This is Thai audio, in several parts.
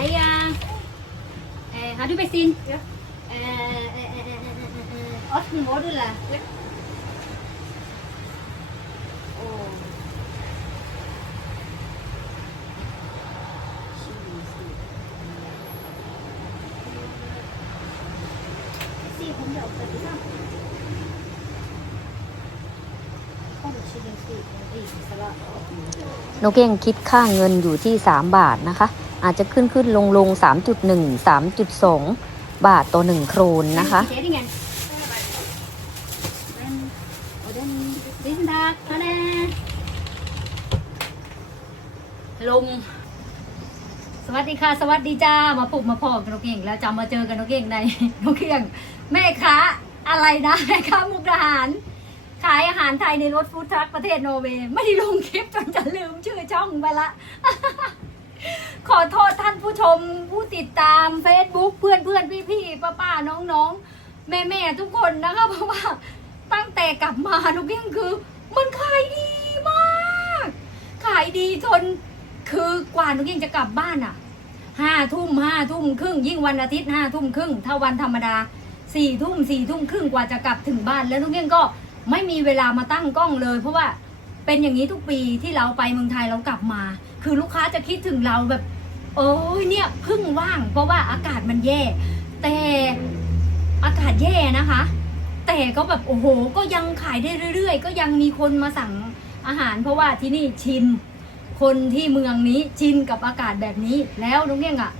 Hay uh, uh, how do you xin? Yeah. Uh, uh, uh, uh, uh, uh, Austin order là. Yeah. Oh. Xì không được phải sao? Không được xì được xì, đi, sao lại? นกเก้งคิดค่าเงินอยู่ที่ 3 บาทนะคะ อาจจะขึ้นขึ้นลงลง3.1 3.2 บาทต่อ 1 โครนนะคะ Chế đi nghe. Then, ở đây, đi xin đạc, nó nè. ลม สวัสดีค่ะ สวัสดีจ้า มาปลุกมาพอกันนกเก่ง แล้วจะมาเจอกันนกเก่งในนกเก่งแม่ค้าอะไรนะแม่ค้ามุกดาหารขายอาหารไทยในรถฟู้ดทรัคประเทศโนเวย์ไม่ได้ลงคลิปจนจะลืมชื่อช่องไปละ ขอโทษท่านผู้ชมผู้ติดตาม Facebook เพื่อนเพื่อนพี่พี่ป้าป้าๆน้องๆแม่แม่ทุกคนนะคะเพราะว่าตั้งแต่กลับมานกเกี้ยงคือ มันขายดีมาก ขายดีจนคือกว่านกเกี้ยงจะกลับบ้านอะห้าทุ่มห้าทุ่มครึ่งยิ่งวันอาทิตย์ห้าทุ่มครึ่งถ้าวันธรรมดาสี่ทุ่มสี่ทุ่มครึ่งกว่าจะกลับถึงบ้าน แล้วนกเกี้ยงก็ไม่มีเวลามาตั้งกล้องเลย เพราะว่าเป็นอย่างนี้ทุกปีที่เราไปเมืองไทยเรากลับมา คือลูกค้าจะคิดถึงเราแบบ โอ้ยเนี่ยเพึ่งว่าง เพราะว่าอากาศมันแย่ แต่อากาศแย่นะคะ แต่ก็แบบโอ้โห ก็ยังขายได้เรื่อยๆ ก็ยังมีคนมาสั่งอาหาร เพราะว่าที่นี่ชินคนที่เมืองนี้ชินกับอากาศแบบนี้แล้วน้องเก้งอะ่ะ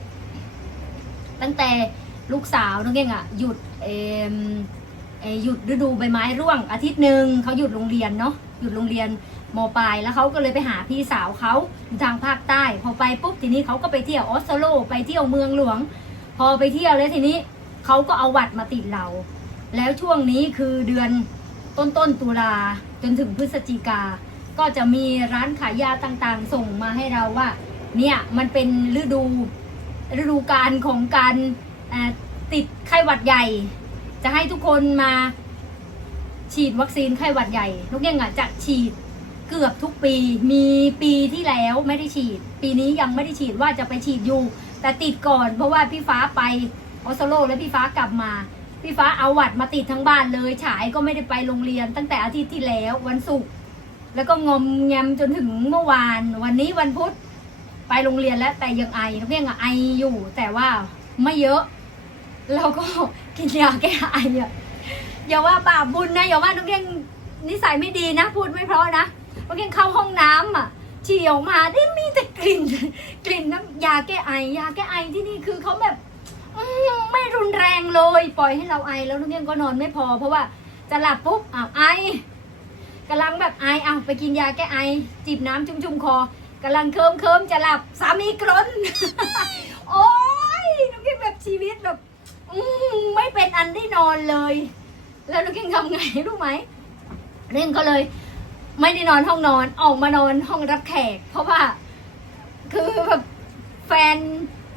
ตั้งแต่ลูกสาวน้องเก้งอะ่ะหยุดเอมเอหยุดฤดูใบไม้ร่วงอาทิตย์หนึ่งเขาหยุดโรงเรียนเนาะหยุดโรงเรียน มปลายแล้วเขาก็เลยไปหาพี่สาวเขาอยู่ทางภาคใต้ พอไปปุ๊บทีนี้เขาก็ไปเที่ยวออสโล ไปเที่ยวเมืองหลวง พอไปเที่ยวแล้วทีนี้เขาก็เอาหวัดมาติดเรา แล้วช่วงนี้คือเดือนต้นต้นตุลาจนถึงพฤศจิกา ก็จะมีร้านขายยาต่างๆ ส่งมาให้เราว่า เนี่ยมันเป็นฤดูฤดูการของการติดไข้หวัดใหญ่ จะให้ทุกคนมาฉีดวัคซีนไข้หวัดใหญ่นกเก้งอะจะฉีด เกือบทุกปี มีปีที่แล้วไม่ได้ฉีด ปีนี้ยังไม่ได้ฉีดว่าจะไปฉีดอยู่ แต่ติดก่อนเพราะว่าพี่ฟ้าไปออสโลแล้วพี่ฟ้ากลับมา พี่ฟ้าเอาหวัดมาติดทั้งบ้านเลย ฉายก็ไม่ได้ไปโรงเรียน ตั้งแต่อาทิตย์ที่แล้ววันศุกร์แล้วก็งอมแงมจนถึงเมื่อวาน วันนี้วันพุธไปโรงเรียนแล้วแต่ยังไอนักเรียนอะไออยู่ แต่ว่าไม่เยอะเราก็กินยาแก้ไออะอย่าว่าบาปบุญนะอย่าว่านักเรียนนิสัยไม่ดีนะ พูดไม่เพราะนะ นักเรียนเข้าห้องน้ำอะฉี่ออกมาได้มีแต่กลิ่น กลิ่นน้ำยาแก้ไอยาแก้ไอที่นี่คือเขาแบบไม่รุนแรงเลย ปล่อยให้เราไอแล้วนักเรียนก็นอนไม่พอ เพราะว่าจะหลับปุ๊บอ้าวไอกำลังแบบไอเอาไปกินยาแก้ไอ จิบน้ำชุ่มๆคอกำลังเคิมเคิมจะหลับสามีกรนโอ้ยนักเรียนแบบชีวิตแบบไม่เป็นอันได้นอนเลย แล้วนักเรียนทำไงรู้ไหมเร่องก็เลย ไม่ได้นอนห้องนอนออกมานอนห้องรับแขก เพราะว่า คือแบบแฟน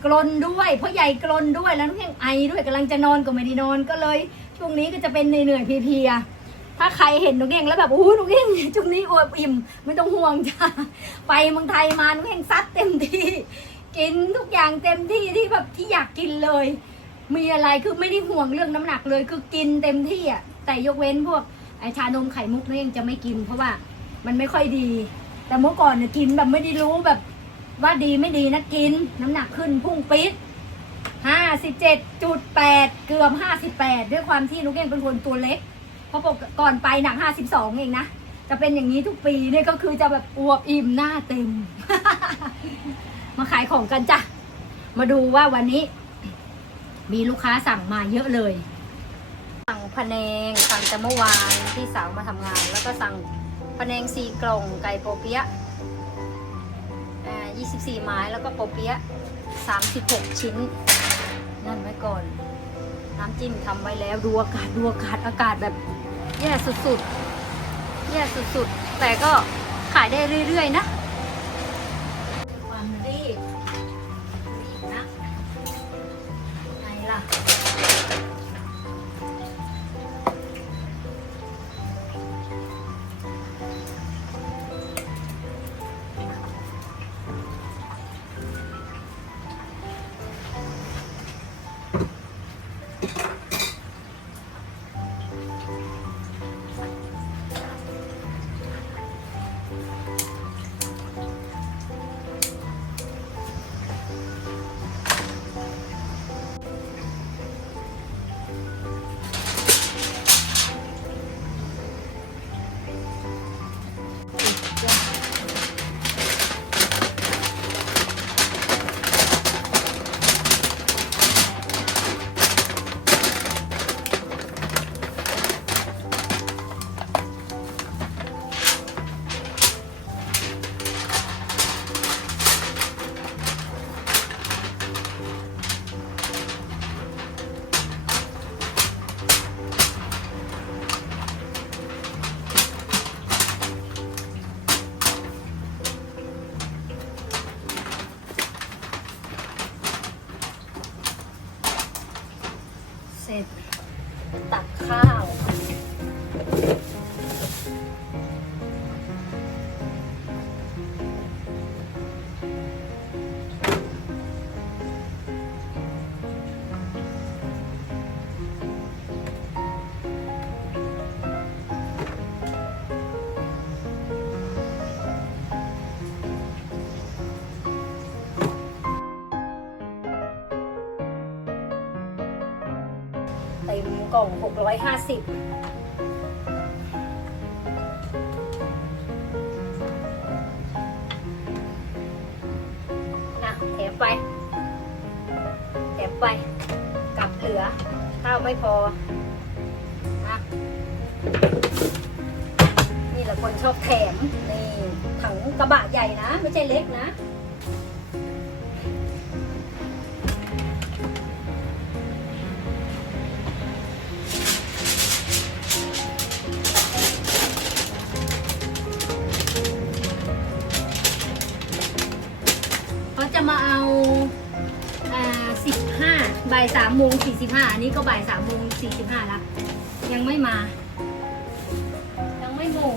กลนด้วยเพราะใหญ่กลนด้วยแล้วน้องเพ่งไอด้วยกำลังจะนอนก็ไม่ได้นอนก็เลย ช่วงนี้ก็จะเป็นเหนื่อยๆเพลียๆถ้าใครเห็นน้องเพ่งแล้วแบบโอ้น้องเพ่งช่วงนี้อวบอิ่มไม่ต้องห่วงจ้าไปเมืองไทยมาน้องเพ่งซัดเต็มที่กินทุกอย่างเต็มที่ที่แบบที่อยากกินเลย มีอะไรคือไม่ได้ห่วงเรื่องน้ำหนักเลยคือกินเต็มที่อะแต่ยกเว้นพวกไอชานมไข่มุกน้องเพ่งจะไม่กินเพราะว่า มันไม่ค่อยดี แต่เมื่อก่อนเนี่ยกินแบบไม่ได้รู้แบบว่าดีไม่ดีนะกิน น้ำหนักขึ้นพุ่งปิดห้าสิบเจ็ดจุดแปดเกือบห้าสิบแปดด้วยความที่นุกเองเป็นคนตัวเล็ก เพราะปกก่อนไปหนักห้าสิบสองเองนะ จะเป็นอย่างนี้ทุกปีเนี่ยก็คือจะแบบอวบอิ่มหน้าเต็ม มาขายของกันจ้ะ มาดูว่าวันนี้ มีลูกค้าสั่งมาเยอะเลย สั่งพะแนงสั่งแต่เมื่อวานพี่สาวมาทำงาน แล้วก็สั่ง พะแนงสี่กล่องไก่โปเปี๊ยะอ่า24ไม้แล้วก็โปเปี๊ยะ36ชิ้น นั่นไว้ก่อน น้ำจิ้มทำไว้แล้วดูอากาศดูอากาศอากาศแบบแย่สุดๆแย่สุดๆ แต่ก็ขายได้เรื่อยๆนะ เต็มกล่อง 650อะแถมไปแถมไปกลับเหลือข้าวไม่พออะนี่แหละคนชอบแถมนี่ถังกระบะใหญ่นะ ไม่ใช่เล็กนะ โมงสี่สิบห้าอันนี้ก็บ่ายสามโมงสี่สิบห้าแล้วยังไม่มา ยังไม่โมง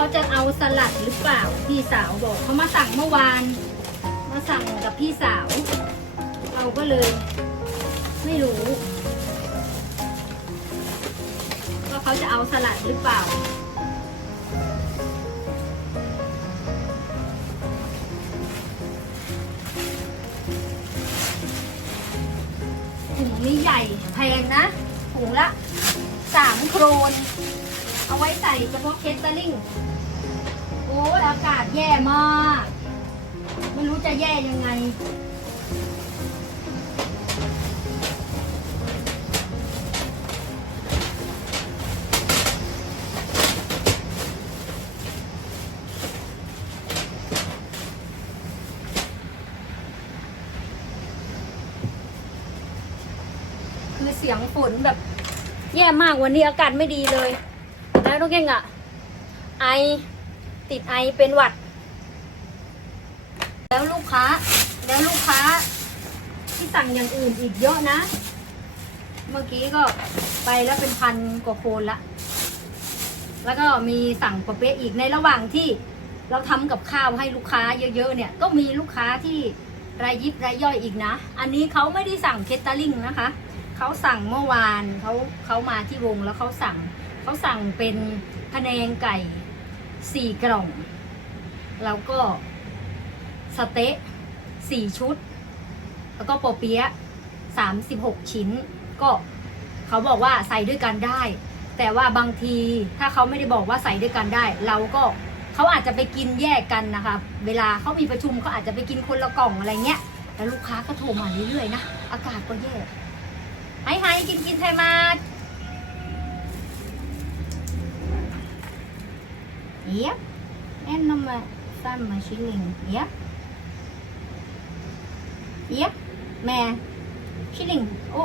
เขาจะเอาสลัดหรือเปล่า พี่สาวบอกเขามาสั่งเมื่อวาน มาสั่งกับพี่สาว เราก็เลย ไม่รู้ว่าเขาจะเอาสลัดหรือเปล่าถุงนี้ใหญ่แพงนะถุงละสามโครน เอาไว้ใส่เฉพาะเคสเตอริงโอ้ยอากาศแย่มาก ไม่รู้จะแย่ยังไง คือเสียงฝนแบบ แย่มากวันนี้อากาศไม่ดีเลย น้องเก่งอะไอติดไอเป็นหวัด แล้วลูกค้า แล้วลูกค้า ที่สั่งอย่างอื่นอีกเยอะนะ เมื่อกี้ก็ไปแล้วเป็นพันกว่าโคนละ แล้วก็มีสั่งประเภทอีกในระหว่างที่เราทำกับข้าวให้ลูกค้าเยอะๆเนี่ย ก็มีลูกค้าที่รายยิบรายย่อยอีกนะ อันนี้เขาไม่ได้สั่งเคตตาลิงนะคะ เขาสั่งเมื่อวานเขาเขามาที่วงแล้วเขาสั่ง เขาสั่งเป็นพะแนงไก่สี่กล่อง แล้วก็สเต๊ะสี่ชุด แล้วก็โปอเปี๊ยะสามสิบหกชิ้น ก็เขาบอกว่าใส่ด้วยกันได้ แต่ว่าบางทีถ้าเขาไม่ได้บอกว่าใส่ด้วยกันได้ เราก็เขาอาจจะไปกินแยกกันนะคะ เวลาเขามีประชุมเขาอาจจะไปกินคนละกล่องอะไรเงี้ยแล้วลูกค้าก็โทรมาเรื่อยๆนะ อากาศก็แย่ไฮไฮกินกินไทยมา เยียบแอนนมาซัมมาชิลิงเยียบเยียบแม่ชิลิงโอ้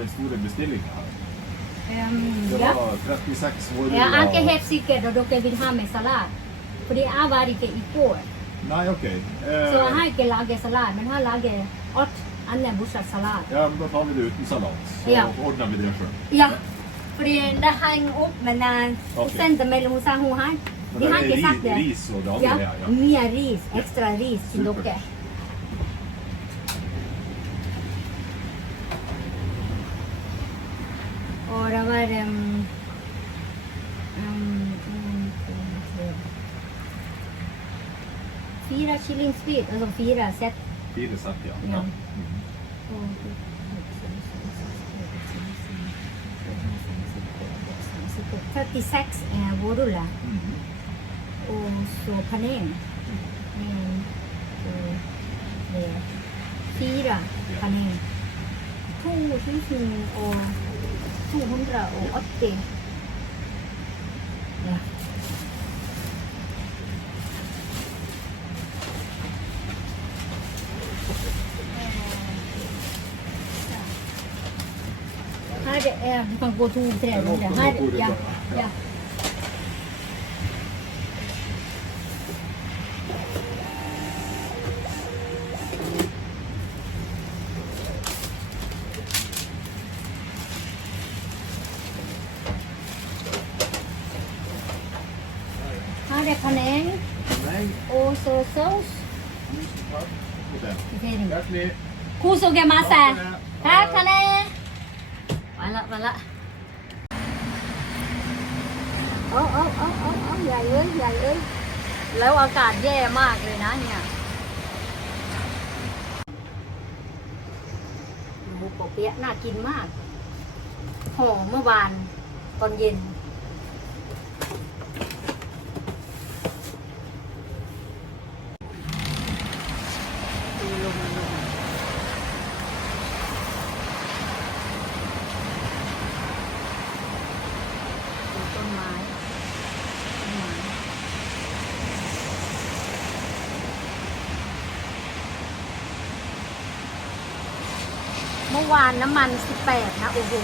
hadde store bestillinger. Um, det var 36 vårruller. Jag är inte helt säker och de vill ha med sallad. För jag var inte igår. Nej, okej. Okay. Eh, så jag eh, har inte lagat sallad, men han lagar åt Anne Borsas sallad. Ja, men då tar vi det utan sallad. Så ja. ordnar vi det själv. Ja, för det hänger upp mellan okay. centermellan hos hon här. Vi har inte sagt det. Ris och det andra, ja. ja. Mer ris, extra ris till dere. Det আবার Fyra killingsfyr, alltså fyra sätt. Fyra sätt ja. ja. Mm. Fyrtiosex är vårrullar. Mm. Och så panel. En, mm. två, tre, fyra panel. 2000 och 2280. Ja. Her er Du kan gå to-tre runder. Her, ja. ja. Her Kos dere masse. Takk for det. Takk, Hanne. Valla, valla. โอ้โอ้โอ้โอ้โอ้ใหญ่เอ้ยใหญ่เอ้ยแล้วอากาศแย่มากเลยนะเนี่ยหมูปอเปี๊ยะน่ากินมากห่อเมื่อวานตอนเย็น ดูลมลมดูต้นไม้ต้นไม้เมื่อวานน้ำมัน 18 นะ โอ้โห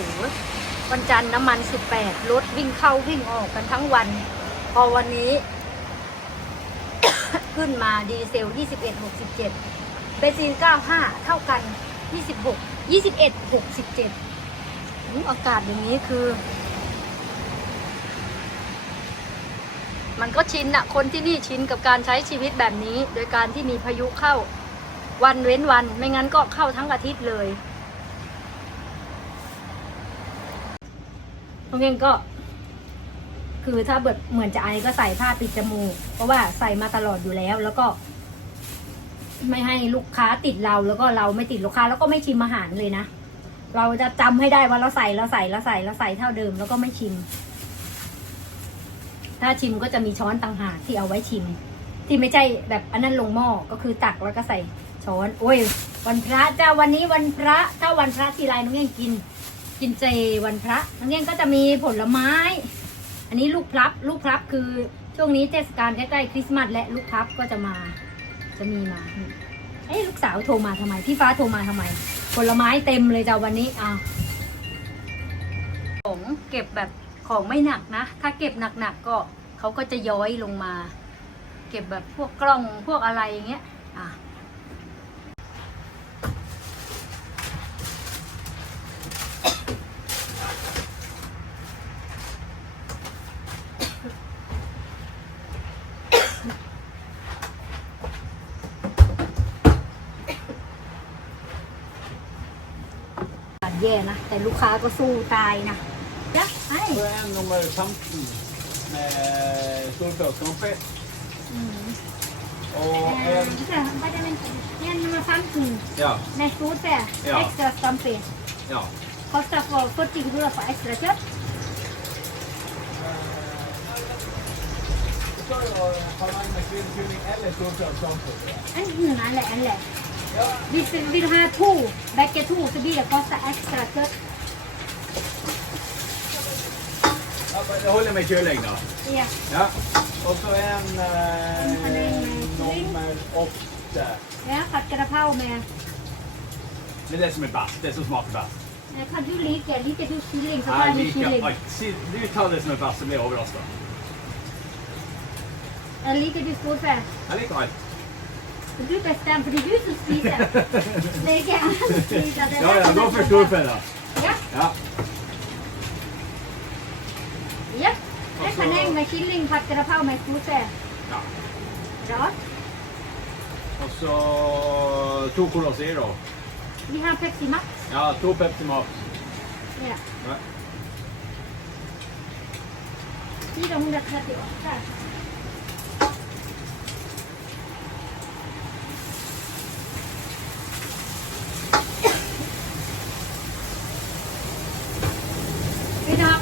วันจันทร์น้ำมัน 18 รถวิ่งเข้าวิ่งออกกันทั้งวัน พอวันนี้ ขึ้นมาดีเซล 21 67 เบนซิน 95 เท่ากัน 26 21 67อากาศอย่างนี้คือ มันก็ชินอะคนที่นี่ชินกับการใช้ชีวิตแบบนี้ โดยการที่มีพายุเข้าวันเว้นวัน ไม่งั้นก็เข้าทั้งอาทิตย์เลย ตรงนี้ก็ คือถ้าเบิดเหมือนจะไอก็ใส่ผ้าปิดจมูก เพราะว่าใส่มาตลอดอยู่แล้ว แล้วก็ ไม่ให้ลูกค้าติดเราแล้วก็เราไม่ติดลูกค้า แล้วก็ไม่ชิมอาหารเลยนะ เราจะจำให้ได้ว่าเราใส่เราใส่เราใส่เราใส่เท่าเดิม แล้วก็ไม่ชิม ถ้าชิมก็จะมีช้อนต่างหากที่เอาไว้ชิม ที่ไม่ใช่แบบอันนั้นลงหม้อก็คือตักแล้วก็ใส่ช้อน โอ้ยวันพระเจ้าวันนี้วันพระถ้าวันพระทีไรน้องเงี้ยกิน กินเจวันพระน้องเงี้ก็จะมีผลไม้ อันนี้ลูกพลับ ลูกพลับคือช่วงนี้เทศกาลใกล้ๆคริสต์มาสและลูกพลับก็จะมา จะมีมาเอ้ยลูกสาวโทรมาทำไม พี่ฟ้าโทรมาทำไม ผลไม้เต็มเลยจ้าวันนี้อะของเก็บแบบของไม่หนักนะ ถ้าเก็บหนักๆก็เขาก็จะย้อยลงมา เก็บแบบพวกกล้องพวกอะไรอย่างเงี้ย อะ แย่นะ แต่ลูกค้าก็สู้ตายนะจ้ะไอ้ Så en nummer 15 med storfløtskaffe. อืม Og เอ่อ en แต่ไม่ได้เป็นเนี่ยมาฟังถึง Ja. ในฟู้ดแต่ Ja. extra stampe ja. kostar för 40 kronor för extra kött kör jag halang med grillkylling eller storköpssamford. อันนี้นั่นแหละอันแหละ Vi vill ha två, bägge två så blir det kostar extra kött. Ja, men jag håller med kylling då. Ja. Ja. Och så en eh, halang med nummer åtta. Ja, ผัดกระเพราแม่ Det är det som är bäst. Det som smakar bäst. Eh, Kan du lika, lika du kylling så tar Nej, jag lika. kylling. Oj, se- du tar det som är bäst så blir jag överraskad. Eller lika du storfär. Jag liker allt. Du bestämmer, för det är du som spiser. Det är inte jag som spiser. det är Ja, ja, jag gå som för bestämmer. storfä då. Ja, Ja. ja. Det kan jag med kylling, ผัดกระเพรา med storfär. ja. Bra. Och så två Cola Zero. Vi har Pepsi Max. Ja, två Pepsi Max. Ja. Ja. 438. Vill du ha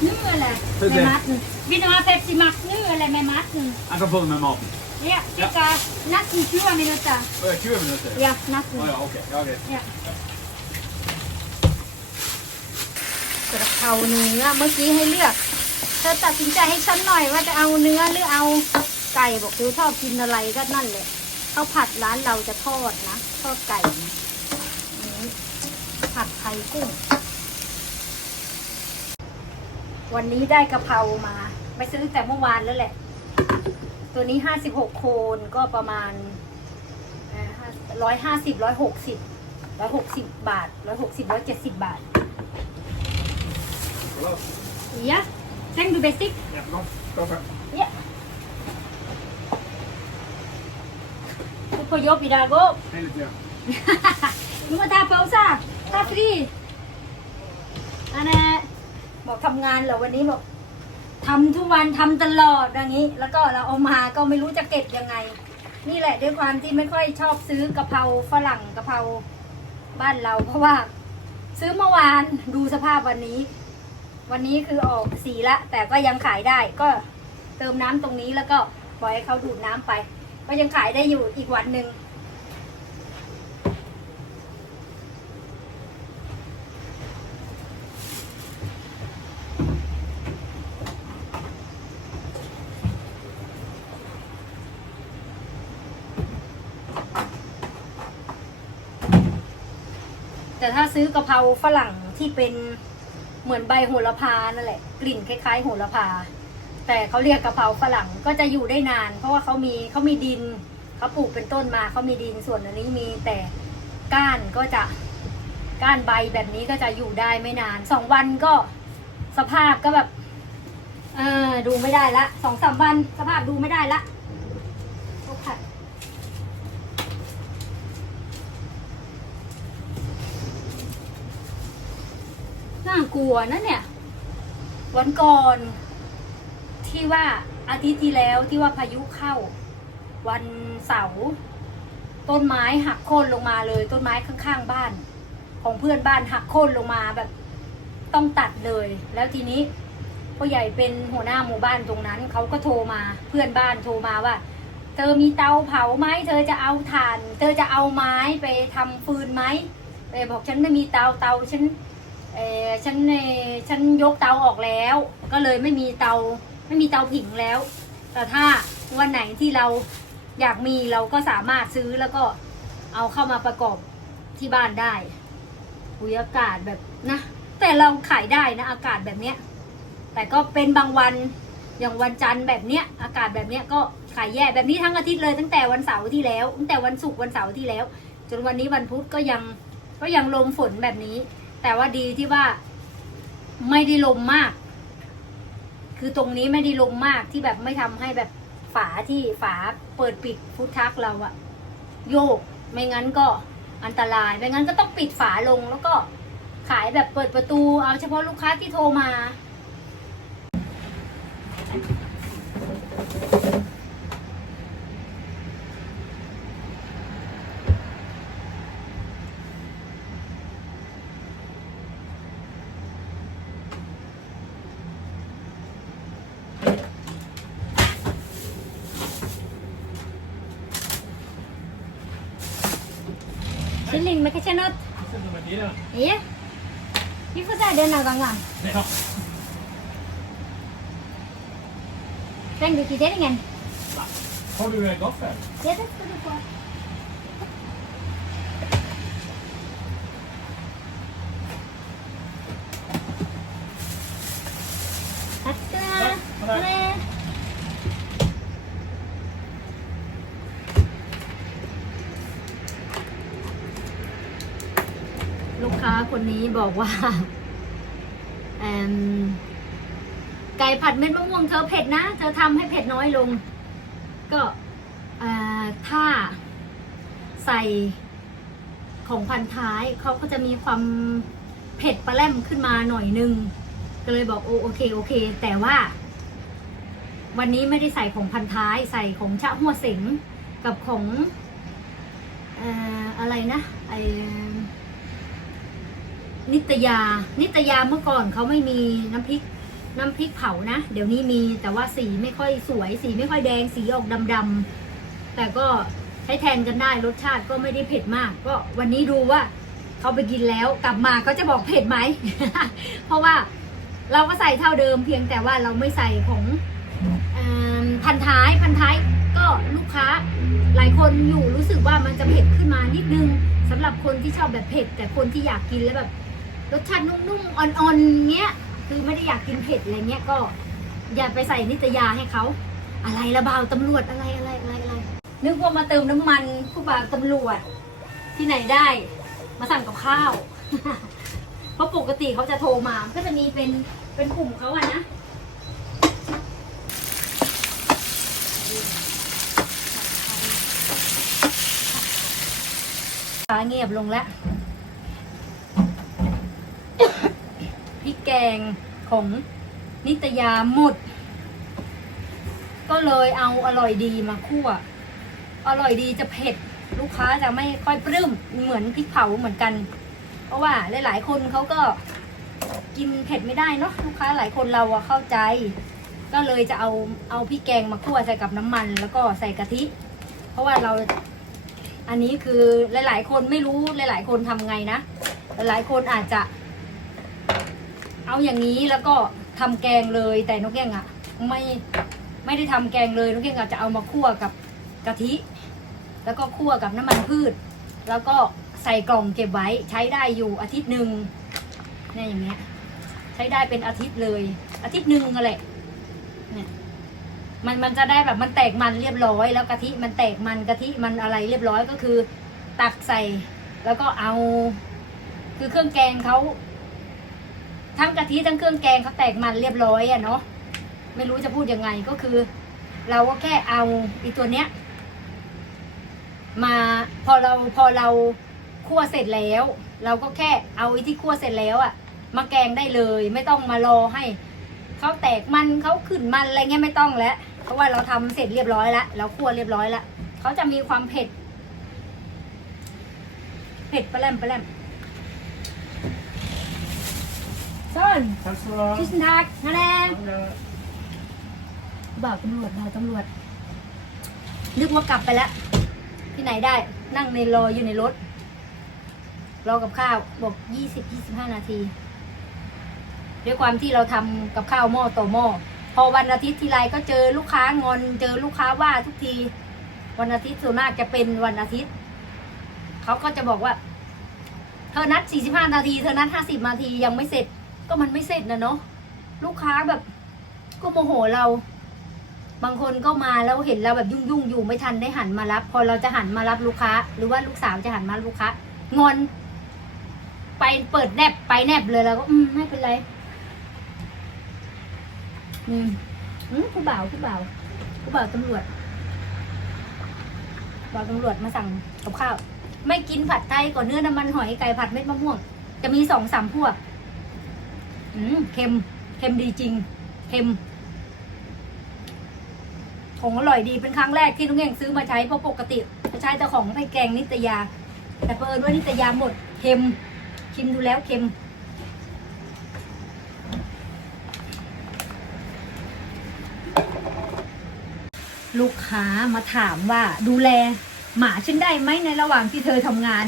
Pepsi Max nu eller? Precis. Med maten? Vill du ha Pepsi Max nu eller med maten? Jag kan få det med maten. Ja, cirka nästan 20 minuter. Ö, 20 minuter? Ja, Ja, nästan. ja okej. Ja, okej. Ja. กระเพราเนื้อเมื่อกี้ให้เลือก เธอตัดสินใจให้ฉันหน่อยว่าจะเอาเนื้อหรือเอาไก่บอกเธอชอบกินอะไรก็นั่นแหละข้าวผัดร้านเราจะทอดนะ ทอดไก่นะอันนี้ผัดไทยกุ้ง วันนี้ได้กะเพรามา ไปซื้อแต่เมื่อวานแล้วแหละ ตัวนี้ห้าสิบหกโคนก็ประมาณร้อยห้าสิบร้อยหกสิบร้อยหกสิบบาทร้อยหกสิบร้อยเจ็ดสิบบาท Ja, tänk du bestick? Ja, kom. Kom för. Ja. Du får jobb idag också. Hej lite grann. Du må ta pausa. Ta fri. อันนี้ บอกทำงานเหรอวันนี้บอกทำทุกวันทำตลอดอย่างนี้ แล้วก็เราเอามาก็ไม่รู้จะเก็บยังไง นี่แหละด้วยความที่ไม่ค่อยชอบซื้อกะเพราฝรั่งกะเพราบ้านเรา เพราะว่า ซื้อเมื่อวานดูสภาพวันนี้ วันนี้คือออกสีละ แต่ก็ยังขายได้ก็เติมน้ำตรงนี้แล้วก็ปล่อยให้เขาดูดน้ำไป ก็ยังขายได้อยู่อีกวันหนึ่ง แต่ถ้าซื้อกะเพราฝรั่งที่เป็นเหมือนใบโหระพานั่นแหละ กลิ่นคล้าย ๆ โหระพา แต่เขาเรียกกะเพราฝรั่งก็จะอยู่ได้นาน เพราะว่าเขามีเขามีดินเขาปลูกเป็นต้นมาเขามีดินส่วนอันนี้มีแต่ก้านก็จะก้านใบแบบนี้ก็จะอยู่ได้ไม่นานสองวันก็สภาพก็แบบเออดูไม่ได้ละสองสามวันสภาพดูไม่ได้ละโอเค น่า กลัวนะเนี่ย วันก่อน ที่ว่าอาทิตย์ที่แล้วที่ว่าพายุเข้า วันเสาร์ต้นไม้หักโค่นลงมาเลย ต้นไม้ข้างๆบ้าน ของเพื่อนบ้านหักโค่นลงมาแบบต้องตัดเลย แล้วทีนี้พ่อใหญ่เป็นหัวหน้าหมู่บ้านตรงนั้นเขาก็โทรมาเพื่อนบ้านโทรมาว่า เธอมีเตาเผาไหมเธอจะเอาถ่าน เธอจะเอาไม้ไปทำฟืนไหมเออบอกฉันไม่มีเตาเตาฉัน เออฉันเออฉันยกเตาออกแล้ว ก็เลยไม่มีเตาไม่มีเตาผิงแล้ว แต่ถ้าวันไหนที่เราอยากมีเราก็สามารถซื้อแล้วก็เอาเข้ามาประกอบที่บ้านได้อุยอากาศแบบนะ แต่เราขายได้นะ อากาศแบบเนี้ย แต่ก็เป็นบางวันอย่างวันจันทร์แบบเนี้ย อากาศแบบเนี้ยก็ขายแย่แบบนี้ทั้งอาทิตย์เลยตั้งแต่วันเสาร์ที่แล้ว ตั้งแต่วันศุกร์วันเสาร์ที่แล้ว จนวันนี้วันพุธก็ยังก็ยังลมฝนแบบนี้ แต่ว่าดีที่ว่าไม่ได้ลมมาก คือตรงนี้ไม่ได้ลมมากที่แบบไม่ทำให้แบบฝาที่ฝาเปิดปิดฟุตทักเราอะโยก ไม่งั้นก็อันตราย ไม่งั้นก็ต้องปิดฝาลงแล้วก็ขายแบบเปิดประตู เอาเฉพาะลูกค้าที่โทรมา kvitteringen? Har du en gaffel? Ja, det ska du få. Tack ska du ha. Tack. Ha det. ลูกค้าคนนี้บอกว่าแอม ไก่ผัดเม็ดมะม่วงเธอเผ็ดนะเธอทำให้เผ็ดน้อยลง ก็ถ้าใส่ของพันท้ายเขาก็จะมีความเผ็ดปลาแรมขึ้นมาหน่อยนึง ก็เลยบอกโอโอเคโอเค แต่ว่า วันนี้ไม่ได้ใส่ของพันท้าย ใส่ของชะหัวเสงกับของเอ่ออะไรนะไอนิตยา นิตยาเมื่อก่อนเขาไม่มีน้ำพริก น้ำพริกเผานะ เดี๋ยวนี้มีแต่ว่าสีไม่ค่อยสวย สีไม่ค่อยแดงสีออกดำๆแต่ก็ใช้แทนกันได้รสชาติก็ไม่ได้เผ็ดมาก ก็วันนี้ดูว่าเขาไปกินแล้วกลับมาเขาจะบอกเผ็ดไหม เพราะว่าเราก็ใส่เท่าเดิมเพียงแต่ว่าเราไม่ใส่ของอพันท้ายพันท้ายก็ลูกค้าหลายคนอยู่รู้สึกว่ามันจะเผ็ดขึ้นมานิดนึงสำหรับคนที่ชอบแบบเผ็ด แต่คนที่อยากกินแล้วแบบรสชาตินุ่มๆอ่อนๆเงี้ย คือไม่ได้อยากกินเผ็ดอะไรเงี้ยก็ อย่าไปใส่นิตยาให้เขาอะไรละบาวตำรวจอะไรอะไรอะไรอะไรนึกว่ามาเติมน้ำมันผู้บ่าวตำรวจ ที่ไหนได้ มาสั่งกับข้าว เพราะปกติเขาจะโทรมาก็จะมีเป็นเป็นกลุ่มเขาอะนะฟ้าเงียบลงแล้ว พริก แกงของนิตยาหมด ก็เลยเอาอร่อยดีมาคั่ว อร่อยดีจะเผ็ด ลูกค้าจะไม่ค่อยปลื้มเหมือนพริกเผาเหมือนกัน เพราะว่าหลายๆ คนเขาก็กินเผ็ดไม่ได้เนาะลูกค้าหลายคนเราอะเข้าใจ ก็เลยจะเอาเอาพริกแกงมาคั่วใส่กับน้ำมัน แล้วก็ใส่กะทิ เพราะว่าเราอันนี้คือหลาย ๆ คนไม่รู้หลาย ๆ คนทำไงนะหลายๆคนอาจจะ เอาอย่างนี้แล้วก็ทำแกงเลยแต่นกแก้งอะไม่ไม่ได้ทำแกงเลยนกแก้งอาจจะเอามาคั่วกับกะทิ แล้วก็คั่วกับน้ำมันพืช แล้วก็ใส่กล่องเก็บไว้ใช้ได้อยู่อาทิตย์หนึ่งเนี่ยอย่างเงี้ยใช้ได้เป็นอาทิตย์เลย อาทิตย์หนึ่งอะไรเนี่ยมันมันจะได้แบบมันแตกมันเรียบร้อย แล้วกะทิมันแตกมันกะทิมันอะไรเรียบร้อยก็คือ ตักใส่แล้วก็เอา คือเครื่องแกงเขา ทั้งกะทิทั้งเครื่องแกงเขาแตกมันเรียบร้อยอะเนาะไม่รู้จะพูดยังไงก็คือ เราก็แค่เอาอีตัวเนี้ย มาพอเราพอเราคั่วเสร็จแล้ว เราก็แค่เอาไอ้ที่คั่วเสร็จแล้วอะมาแกงได้เลย ไม่ต้องมารอให้เขาแตกมันเขาขึ้นมันอะไรเงี้ยไม่ต้องแล้วเพราะว่าเราทำเสร็จเรียบร้อยแล้วเราคั่วเรียบร้อยแล้วเขาจะมีความเผ็ดเผ็ดปลาแรมปลาแรมซ่อ น Tack så du ha. ชิสนทักนั่นแหละ Ha det. บ่าวตำรวจบ่าวตำรวจนึกว่ากลับไปแล้ว ที่ไหนได้ นั่งในรออยู่ในรถ รอกับข้าวบอกยี่สิบยี่สิบห้านาที ด้วยความที่เราทำกับข้าวหม้อต่อหม้อพอวันอาทิตย์ทีไรก็เจอลูกค้างอนเจอลูกค้าว่าทุกที วันอาทิตย์ส่วนมากจะเป็นวันอาทิตย์เขาก็จะบอกว่า เธอนัด 45 นาที เธอนัด 50 นาทียังไม่เสร็จ ก็มันไม่เสร็จนะเนาะลูกค้าแบบ ก็โมโหเรา บางคนก็มาแล้วเห็นเราแบบยุ่งๆอยู่ไม่ทันได้หันมารับ พอเราจะหันมารับลูกค้า หรือว่าลูกสาวจะหันมารับลูกค้างอน ไปเปิดแนบไปแนบเลยแล้วก็ อืมไม่เป็นไร อืมอืมผู้บ่าวผู้บ่าวผู้บ่าวตำรวจบ่าวตำรวจมาสั่งกับข้าว ไม่กินผัดไทยก่อนเนื้อน้ำมันหอยไก่ผัดเม็ดมะม่วง จะมีสองสามพวก อืมเค็ม เค็มดีจริง เค็มของอร่อยดีเป็นครั้งแรกที่น้องเองซื้อมาใช้เพราะปกติจะใช้แต่ของไผ่แกงนิตยา แต่เพิ่นว่านิตยาหมดเค็มชิมดูแล้วเค็ม ลูกค้ามาถามว่าดูแลหมาฉันได้ไหมในระหว่างที่เธอทำงาน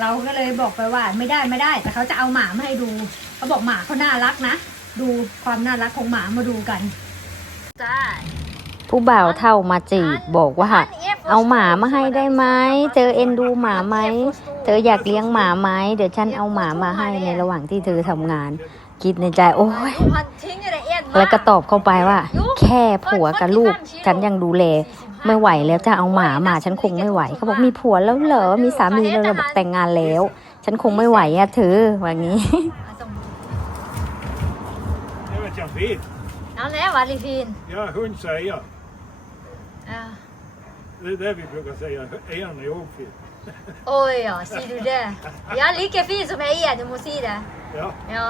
เราก็เลยบอกไปว่าไม่ได้ไม่ได้ แต่เขาจะเอาหมามาให้ดูเขาบอกหมาเขาน่ารักนะ ดูความน่ารักของหมามาดูกันจ้าผู้บ่าวเท่ามาจีบบอกว่า เอาหมามาให้ได้ไหมเธอเอ็นดูหมาไหมเธออยากเลี้ยงหมาไหมเดี๋ยวฉันเอาหมามาให้ในระหว่างที่เธอทำงาน คิดในใจโอ้ยพันทิ้งอยู่ในเอ็นแล้วก็ตอบเข้าไปว่า แค่ผัวกับลูก ฉันยังดูแล ไม่ไหวแล้วจะเอาหมามาฉันคงไม่ไหวเขาบอกมีผัวแล้วเหรอมีสามีแล้วเหรอบอกแต่งงานแล้ว ฉันคงไม่ไหวอะเธอว่างี้ Det vet jag fel. เอาแล้ววาลีฟิน Ja, hund säger. อ่า Det är det vi brukar säga. En är fel. Oj ja, ser du det? Jag är lika fin som jag är, du måste se det. Ja, Ja.